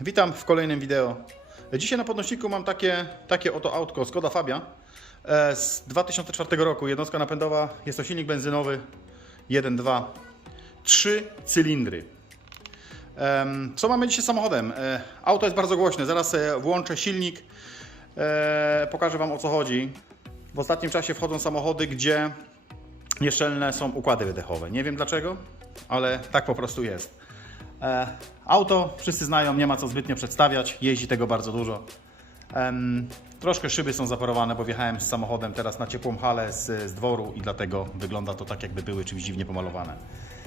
Witam w kolejnym wideo. Dzisiaj na podnośniku mam takie, takie oto autko Skoda Fabia e, z 2004 roku. Jednostka napędowa, jest to silnik benzynowy 1.2, 3 cylindry. Co mamy dzisiaj z samochodem? E, Auto jest bardzo głośne, zaraz e, włączę silnik, pokażę Wam o co chodzi. W ostatnim czasie wchodzą samochody, gdzie nieszczelne są układy wydechowe. Nie wiem dlaczego, ale tak po prostu jest. E, auto wszyscy znają, nie ma co zbytnio przedstawiać, jeździ tego bardzo dużo. Troszkę szyby są zaparowane, bo wjechałem z samochodem teraz na ciepłą halę z, z dworu i dlatego wygląda to tak, jakby były czymś dziwnie pomalowane.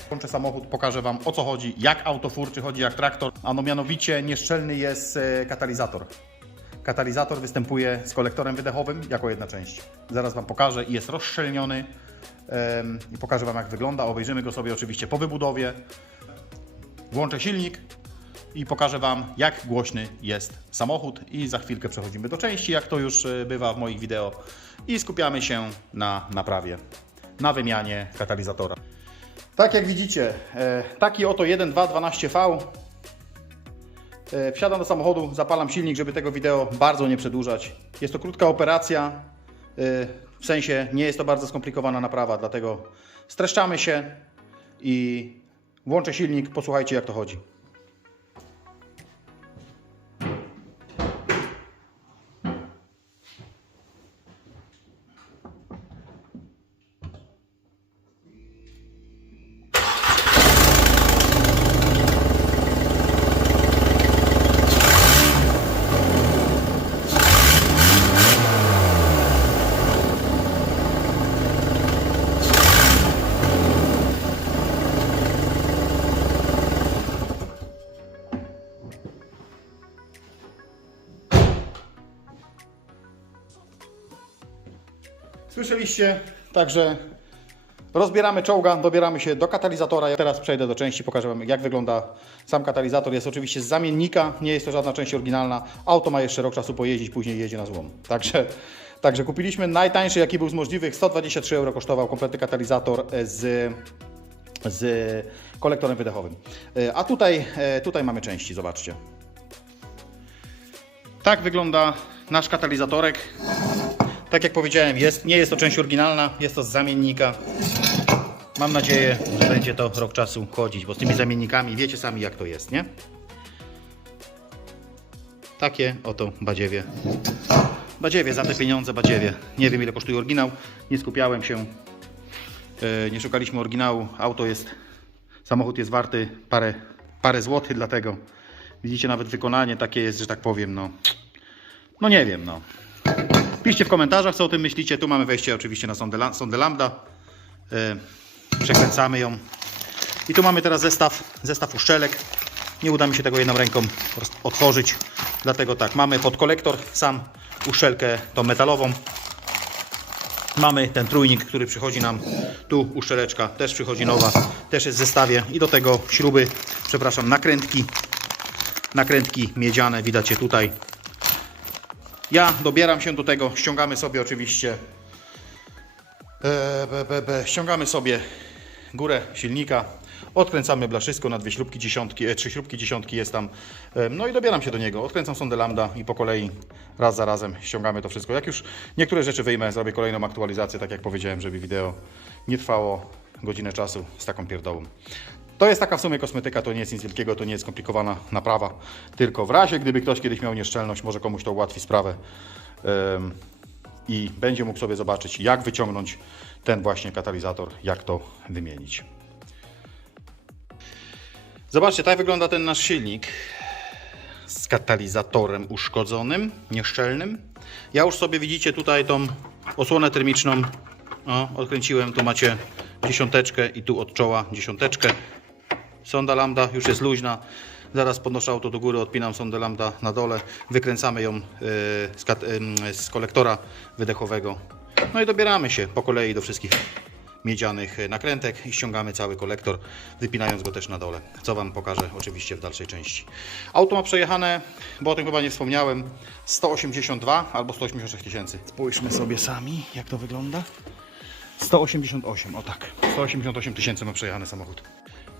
Włączę samochód, pokażę Wam o co chodzi, jak auto furczy chodzi, jak traktor. Ano mianowicie nieszczelny jest e, katalizator. Katalizator występuje z kolektorem wydechowym jako jedna część. Zaraz Wam pokażę i jest rozszczelniony i pokażę Wam jak wygląda. Obejrzymy go sobie oczywiście po wybudowie. Włączę silnik i pokażę Wam, jak głośny jest samochód. I za chwilkę przechodzimy do części, jak to już e, bywa w moich wideo. I skupiamy się na naprawie, na wymianie katalizatora. Tak jak widzicie, e, taki oto 1.2.12V. E, Wsiadam do samochodu, zapalam silnik, żeby tego wideo bardzo nie przedłużać. Jest to krótka operacja, w sensie nie jest to bardzo skomplikowana naprawa, dlatego streszczamy się i włączę silnik, posłuchajcie jak to chodzi. Słyszeliście? Także rozbieramy czołga, dobieramy się do katalizatora. Ja teraz przejdę do części, pokażę Wam jak wygląda sam katalizator. Jest oczywiście z zamiennika, nie jest to żadna część oryginalna. Auto ma jeszcze rok czasu pojeździć, później jedzie na złom. Także, także kupiliśmy najtańszy jaki był z możliwych. 123 euro kosztował kompletny katalizator z z kolektorem wydechowym. E, A tutaj, e, tutaj mamy części, zobaczcie. Tak wygląda nasz katalizatorek. Tak jak powiedziałem, jest, nie jest to część oryginalna, jest to z zamiennika. Mam nadzieję, że będzie to rok czasu chodzić, bo z tymi zamiennikami wiecie sami jak to jest, nie? Takie oto badziewie. Badziewie, za te pieniądze badziewie. Nie wiem ile kosztuje oryginał, nie skupiałem się, e, nie szukaliśmy oryginału. Auto jest, samochód jest warty parę, parę złotych, dlatego widzicie nawet wykonanie takie jest, że tak powiem, no, no nie wiem, no. Piszcie w komentarzach, co o tym myślicie. Tu mamy wejście oczywiście na sondę, sondę lambda. Yy, przekręcamy ją. I tu mamy teraz zestaw, zestaw uszczelek. Nie uda mi się tego jedną ręką otworzyć. Dlatego tak, mamy pod kolektor sam uszczelkę tą metalową. Mamy ten trójnik, który przychodzi nam. Tu uszczeleczka też przychodzi nowa. Też jest w zestawie. I do tego śruby, przepraszam, nakrętki. Nakrętki miedziane, widać je tutaj. Ja dobieram się do tego, ściągamy sobie oczywiście e, be, be, be, ściągamy sobie górę silnika, odkręcamy blaszysko na dwie śrubki dziesiątki, e, trzy śrubki dziesiątki jest tam, e, no i dobieram się do niego, odkręcam sondę lambda i po kolei raz za razem ściągamy to wszystko. Jak już niektóre rzeczy wyjmę, zrobię kolejną aktualizację, tak jak powiedziałem, żeby wideo nie trwało godzinę czasu z taką pierdołą. To jest taka w sumie kosmetyka, to nie jest nic wielkiego, to nie jest skomplikowana naprawa, tylko w razie gdyby ktoś kiedyś miał nieszczelność, może komuś to ułatwi sprawę em, i będzie mógł sobie zobaczyć, jak wyciągnąć ten właśnie katalizator, jak to wymienić. Zobaczcie, tak wygląda ten nasz silnik z katalizatorem uszkodzonym, nieszczelnym. Ja już sobie widzicie tutaj tą osłonę termiczną. O, odkręciłem, tu macie dziesiąteczkę i tu od czoła dziesiąteczkę. Sonda lambda już jest luźna. Zaraz podnoszę auto do góry, odpinam sondę lambda na dole, wykręcamy ją y, z, y, z kolektora wydechowego. No i dobieramy się po kolei do wszystkich miedzianych y, nakrętek i ściągamy cały kolektor, wypinając go też na dole, co Wam pokażę oczywiście w dalszej części. Auto ma przejechane, bo o tym chyba nie wspomniałem, 182 albo 186 tysięcy. Spójrzmy sobie sami, jak to wygląda. 188, o tak. 188 tysięcy ma przejechany samochód.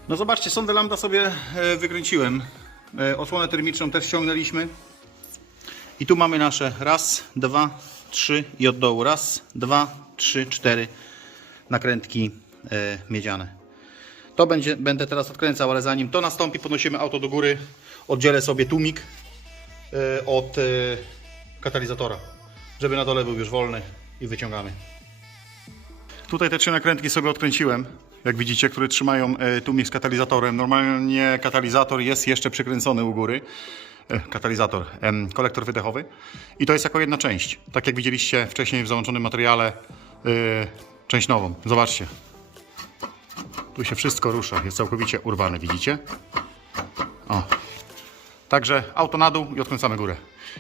No zobaczcie, sondę lambda sobie e, wykręciłem. E, Osłonę termiczną też ściągnęliśmy. I tu mamy nasze raz, dwa, trzy i od dołu raz, dwa, trzy, cztery nakrętki e, miedziane. To będzie, będę teraz odkręcał, ale zanim to nastąpi, podnosimy auto do góry, oddzielę sobie tłumik od katalizatora, żeby na dole był już wolny i wyciągamy. Tutaj te trzy nakrętki sobie odkręciłem, jak widzicie, które trzymają e, tłumik z katalizatorem. Normalnie katalizator jest jeszcze przykręcony u góry. E, Katalizator, kolektor wydechowy. I to jest jako jedna część. Tak jak widzieliście wcześniej w załączonym materiale, e, część nową. Zobaczcie. Tu się wszystko rusza, jest całkowicie urwane, widzicie? O. Także auto na dół i odkręcamy górę.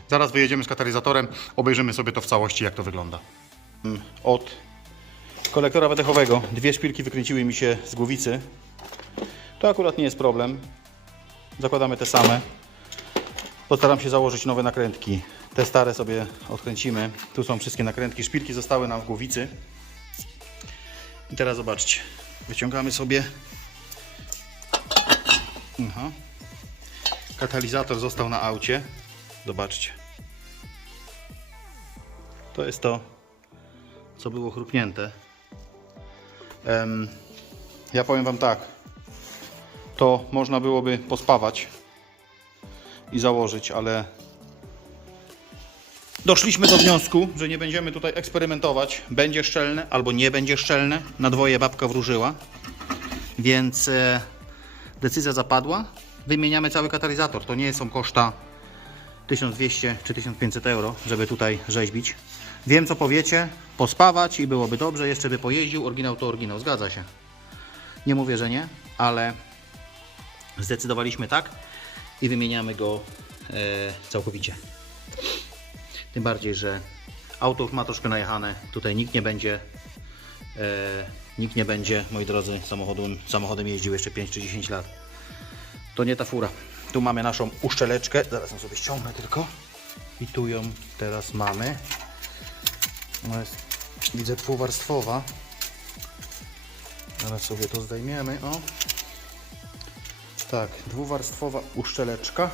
Zaraz wyjedziemy z katalizatorem, obejrzymy sobie to w całości, jak to wygląda. Mm, Od kolektora wydechowego dwie szpilki wykręciły mi się z głowicy. To akurat nie jest problem. Zakładamy te same. Postaram się założyć nowe nakrętki. Te stare sobie odkręcimy. Tu są wszystkie nakrętki. Szpilki zostały nam w głowicy. I teraz zobaczcie. Wyciągamy sobie. Aha. Katalizator został na aucie. Zobaczcie. To jest to, co było chrupnięte. Ja powiem Wam tak. To można byłoby pospawać i założyć, ale doszliśmy do wniosku, że nie będziemy tutaj eksperymentować. Będzie szczelne albo nie będzie szczelne. Na dwoje babka wróżyła. Więc e, decyzja zapadła. Wymieniamy cały katalizator. To nie są koszta 1200 czy 1500 euro, żeby tutaj rzeźbić. Wiem co powiecie, pospawać i byłoby dobrze, jeszcze by pojeździł. Oryginał to oryginał, zgadza się. Nie mówię, że nie, ale zdecydowaliśmy tak i wymieniamy go e, całkowicie. Tym bardziej, że auto ma troszkę najechane. Tutaj nikt nie będzie, e, nikt nie będzie, moi drodzy, samochodem, samochodem jeździł jeszcze 5 czy 10 lat. To nie ta fura. Tu mamy naszą uszczeleczkę. Zaraz ją sobie ściągnę tylko. I tu ją teraz mamy. Ona jest, widzę, dwuwarstwowa. Zaraz sobie to zdejmiemy. O. Tak, dwuwarstwowa uszczeleczka.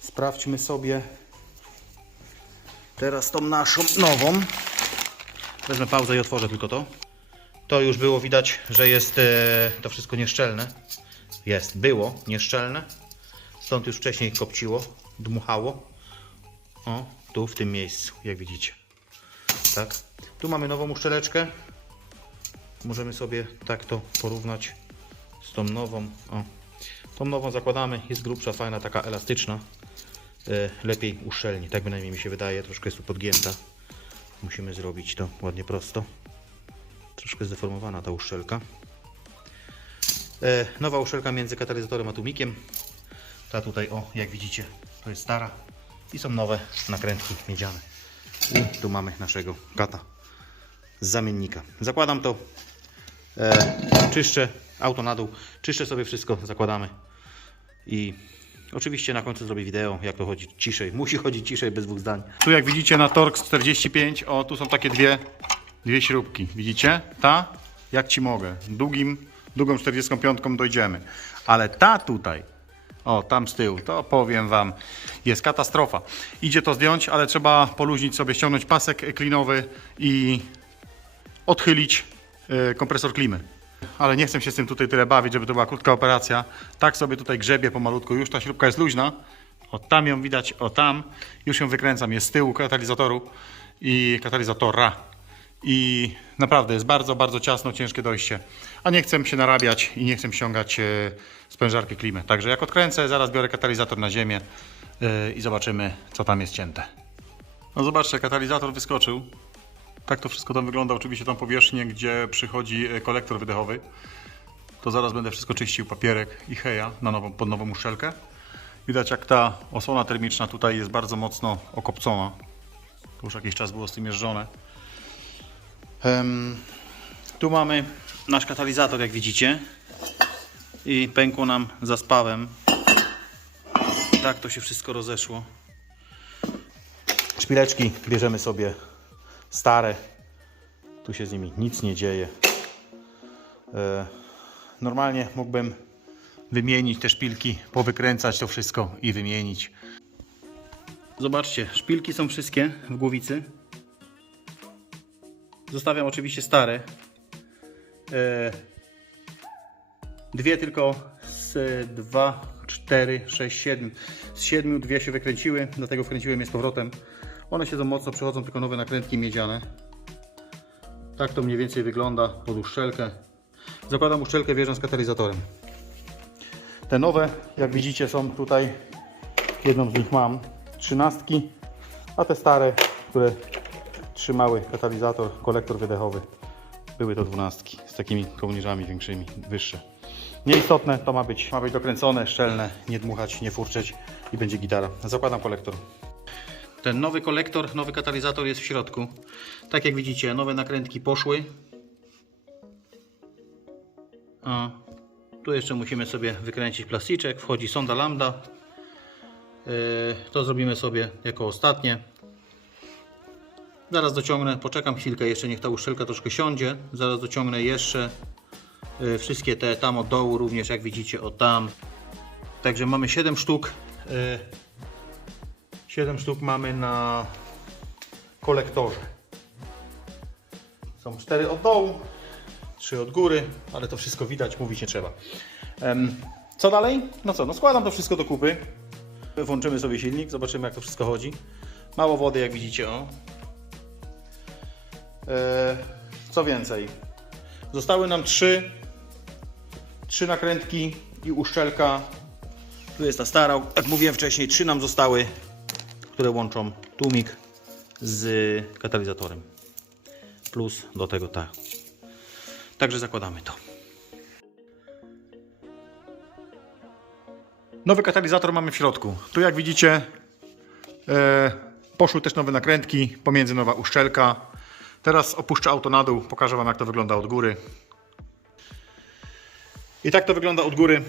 Sprawdźmy sobie teraz tą naszą nową. Wezmę pauzę i otworzę tylko to. To już było widać, że jest e, to wszystko nieszczelne. Jest, było nieszczelne. Stąd już wcześniej kopciło, dmuchało. O, tu w tym miejscu, jak widzicie. Tak. Tu mamy nową uszczeleczkę. Możemy sobie tak to porównać z tą nową. O. Tą nową zakładamy, jest grubsza, fajna, taka elastyczna. E, lepiej uszczelni, tak bynajmniej mi się wydaje. Troszkę jest tu podgięta. Musimy zrobić to ładnie prosto. Troszkę zdeformowana ta uszczelka. E, nowa uszczelka między katalizatorem a tłumikiem. Ta tutaj, o, jak widzicie, to jest stara. I są nowe nakrętki miedziane. I tu mamy naszego kata z zamiennika. Zakładam to, e, czyszczę auto na dół, czyszczę sobie wszystko, zakładamy. I oczywiście na końcu zrobię wideo, jak to chodzi ciszej. Musi chodzić ciszej, bez dwóch zdań. Tu jak widzicie na Torx 45, o tu są takie dwie, dwie śrubki. Widzicie? Ta, jak ci mogę, długim, długą 45 dojdziemy. Ale ta tutaj, o tam z tyłu, to powiem Wam, jest katastrofa. Idzie to zdjąć, ale trzeba poluźnić sobie, ściągnąć pasek klinowy i odchylić e, kompresor klimy. Ale nie chcę się z tym tutaj tyle bawić, żeby to była krótka operacja. Tak sobie tutaj grzebię pomalutku. Już ta śrubka jest luźna. O tam ją widać, o tam. Już ją wykręcam. Jest z tyłu katalizatoru i katalizatora. I naprawdę jest bardzo, bardzo ciasno, ciężkie dojście. A nie chcę się narabiać i nie chcę ściągać e, sprężarki klimy. Także jak odkręcę, zaraz biorę katalizator na ziemię e, i zobaczymy, co tam jest cięte. No zobaczcie, katalizator wyskoczył. Tak to wszystko tam wygląda. Oczywiście tą powierzchnię, gdzie przychodzi e, kolektor wydechowy. To zaraz będę wszystko czyścił, papierek i heja na nową, pod nową uszczelkę. Widać jak ta osłona termiczna tutaj jest bardzo mocno okopcona. To już jakiś czas było z tym jeżdżone. Tu mamy nasz katalizator, jak widzicie. I pękło nam za spawem. Tak to się wszystko rozeszło. Szpileczki bierzemy sobie stare. Tu się z nimi nic nie dzieje. E, Normalnie mógłbym wymienić te szpilki, powykręcać to wszystko i wymienić. Zobaczcie, szpilki są wszystkie w głowicy. Zostawiam oczywiście stare. E, Dwie tylko z 2, 4, 6, 7. Z 7 dwie się wykręciły, dlatego wkręciłem je z powrotem. One siedzą mocno, przechodzą tylko nowe nakrętki miedziane. Tak to mniej więcej wygląda pod uszczelkę. Zakładam uszczelkę wjeżdżam z katalizatorem. Te nowe, jak widzicie, są tutaj. Jedną z nich mam. Trzynastki, a te stare, które trzymały katalizator, kolektor wydechowy, były to dwunastki z takimi kołnierzami większymi, wyższe. Nieistotne, to ma być, ma być dokręcone, szczelne, nie dmuchać, nie furczeć i będzie gitara. Zakładam kolektor. Ten nowy kolektor, nowy katalizator jest w środku. Tak jak widzicie, nowe nakrętki poszły. A tu jeszcze musimy sobie wykręcić plasticzek. Wchodzi sonda lambda. Yy, To zrobimy sobie jako ostatnie. Zaraz dociągnę, poczekam chwilkę jeszcze, niech ta uszczelka troszkę siądzie. Zaraz dociągnę jeszcze yy, wszystkie te tam od dołu, również jak widzicie, o tam. Także mamy 7 sztuk. yy, 7 sztuk mamy na kolektorze. Są 4 od dołu, 3 od góry, ale to wszystko widać, mówić nie trzeba. Co dalej? No co, no składam to wszystko do kupy. Włączymy sobie silnik, zobaczymy jak to wszystko chodzi. Mało wody jak widzicie, o. E, Co więcej? Zostały nam trzy, trzy nakrętki i uszczelka. Tu jest ta stara, jak mówiłem wcześniej, trzy nam zostały, które łączą tłumik z katalizatorem. Plus do tego ta. Także zakładamy to. Nowy katalizator mamy w środku. Tu jak widzicie e, poszły też nowe nakrętki, pomiędzy nowa uszczelka. Teraz opuszczę auto na dół, pokażę Wam jak to wygląda od góry. I tak to wygląda od góry.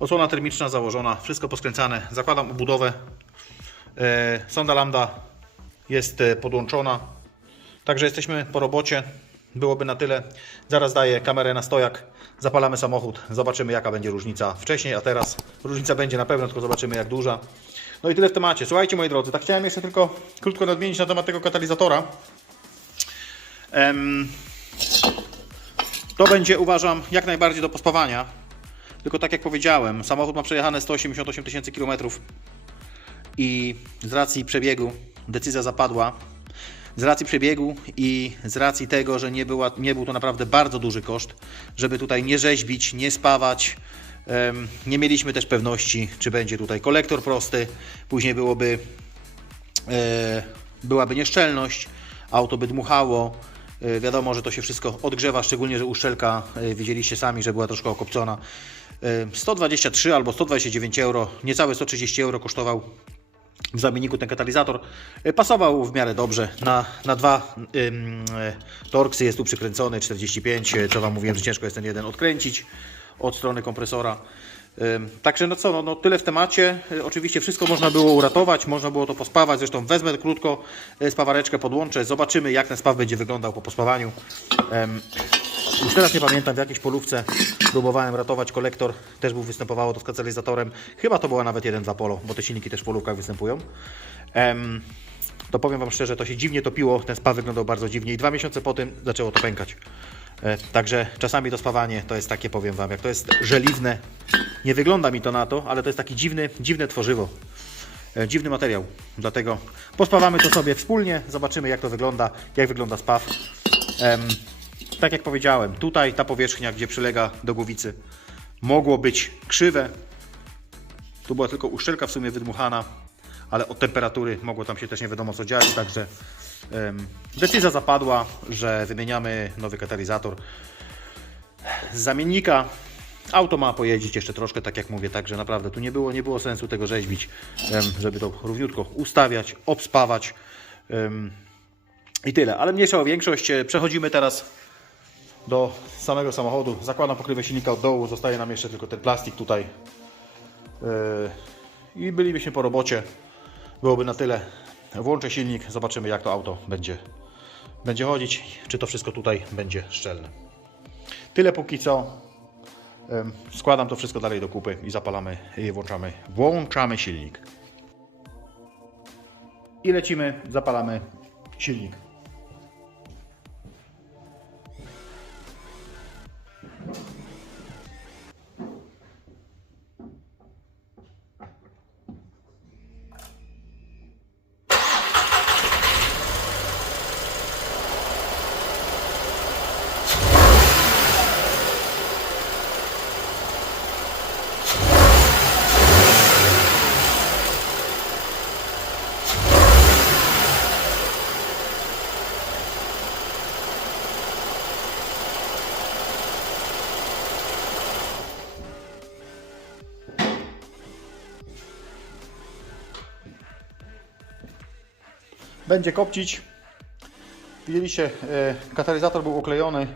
Osłona termiczna założona, wszystko poskręcane. Zakładam obudowę. E, sonda lambda jest e, podłączona. Także jesteśmy po robocie. Byłoby na tyle. Zaraz daję kamerę na stojak. Zapalamy samochód. Zobaczymy jaka będzie różnica wcześniej, a teraz. Różnica będzie na pewno, tylko zobaczymy jak duża. No i tyle w temacie. Słuchajcie moi drodzy, tak chciałem jeszcze tylko krótko nadmienić na temat tego katalizatora. To będzie uważam jak najbardziej do pospawania. Tylko tak jak powiedziałem, samochód ma przejechane 188 tysięcy kilometrów i z racji przebiegu decyzja zapadła. Z racji przebiegu i z racji tego, że nie, była, nie był to naprawdę bardzo duży koszt, żeby tutaj nie rzeźbić, nie spawać. Nie mieliśmy też pewności, czy będzie tutaj kolektor prosty, później byłoby, e, byłaby nieszczelność, auto by dmuchało. E, wiadomo, że to się wszystko odgrzewa, szczególnie, że uszczelka, e, widzieliście sami, że była troszkę okopcona. E, 123 albo 129 euro, niecałe 130 euro kosztował w zamienniku ten katalizator. Pasował w miarę dobrze. Na, na dwa ym, torksy jest tu przykręcony 45, e, co Wam mówiłem, że ciężko jest ten jeden odkręcić od strony kompresora. Także no co, no, no tyle w temacie. E, Oczywiście wszystko można było uratować, można było to pospawać. Zresztą wezmę krótko e, spawareczkę, podłączę, zobaczymy jak ten spaw będzie wyglądał po pospawaniu. Już teraz nie pamiętam, w jakiejś polówce próbowałem ratować kolektor, też był występowało to z katalizatorem. Chyba to była nawet 1-2 polo, bo te silniki też w polówkach występują. To powiem Wam szczerze, to się dziwnie topiło, ten spaw wyglądał bardzo dziwnie i dwa miesiące po tym zaczęło to pękać. E, także czasami to spawanie to jest takie, powiem Wam, jak to jest żeliwne, nie wygląda mi to na to, ale to jest taki dziwny, dziwne tworzywo. E, Dziwny materiał, dlatego pospawamy to sobie wspólnie, zobaczymy jak to wygląda, jak wygląda spaw. Tak jak powiedziałem, tutaj ta powierzchnia, gdzie przylega do głowicy, mogło być krzywe. Tu była tylko uszczelka w sumie wydmuchana, ale od temperatury mogło tam się też nie wiadomo co dziać, także em, decyzja zapadła, że wymieniamy nowy katalizator z zamiennika. Auto ma pojeździć jeszcze troszkę, tak jak mówię, także naprawdę tu nie było, nie było sensu tego rzeźbić, em, żeby to równiutko ustawiać, obspawać em, i tyle. Ale mniejsza o większość. Przechodzimy teraz do samego samochodu. Zakładam pokrywę silnika od dołu, zostaje nam jeszcze tylko ten plastik tutaj. Yy, I bylibyśmy po robocie. Byłoby na tyle. Włączę silnik, zobaczymy jak to auto będzie będzie chodzić, czy to wszystko tutaj będzie szczelne. Tyle póki co. Składam to wszystko dalej do kupy i zapalamy i włączamy, włączamy silnik. I lecimy, zapalamy silnik. Będzie kopcić. Widzieliście, e, katalizator był oklejony.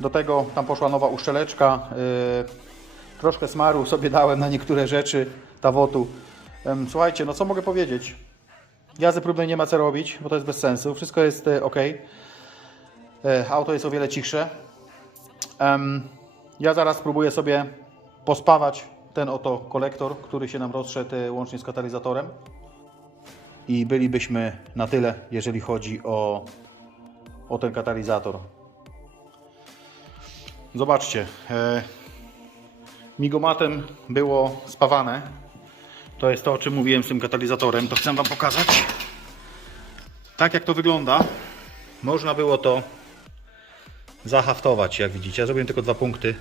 Do tego tam poszła nowa uszczeleczka. e, Troszkę smaru sobie dałem na niektóre rzeczy tawotu. Słuchajcie, no co mogę powiedzieć? Jazdy próbnej nie ma co robić, bo to jest bez sensu. Wszystko jest ok. Auto jest o wiele cichsze. Ja zaraz spróbuję sobie pospawać ten oto kolektor, który się nam rozszedł e, łącznie z katalizatorem i bylibyśmy na tyle, jeżeli chodzi o, o ten katalizator. Zobaczcie, e, migomatem było spawane. To jest to, o czym mówiłem z tym katalizatorem. To chcę Wam pokazać. Tak jak to wygląda, można było to zahaftować, jak widzicie. Ja zrobiłem tylko dwa punkty.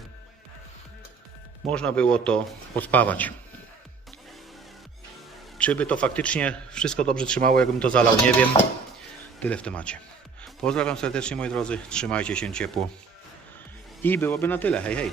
Można było to pospawać. Czy by to faktycznie wszystko dobrze trzymało, jakbym to zalał, nie wiem. Tyle w temacie. Pozdrawiam serdecznie moi drodzy, trzymajcie się ciepło. I byłoby na tyle. Hej, hej.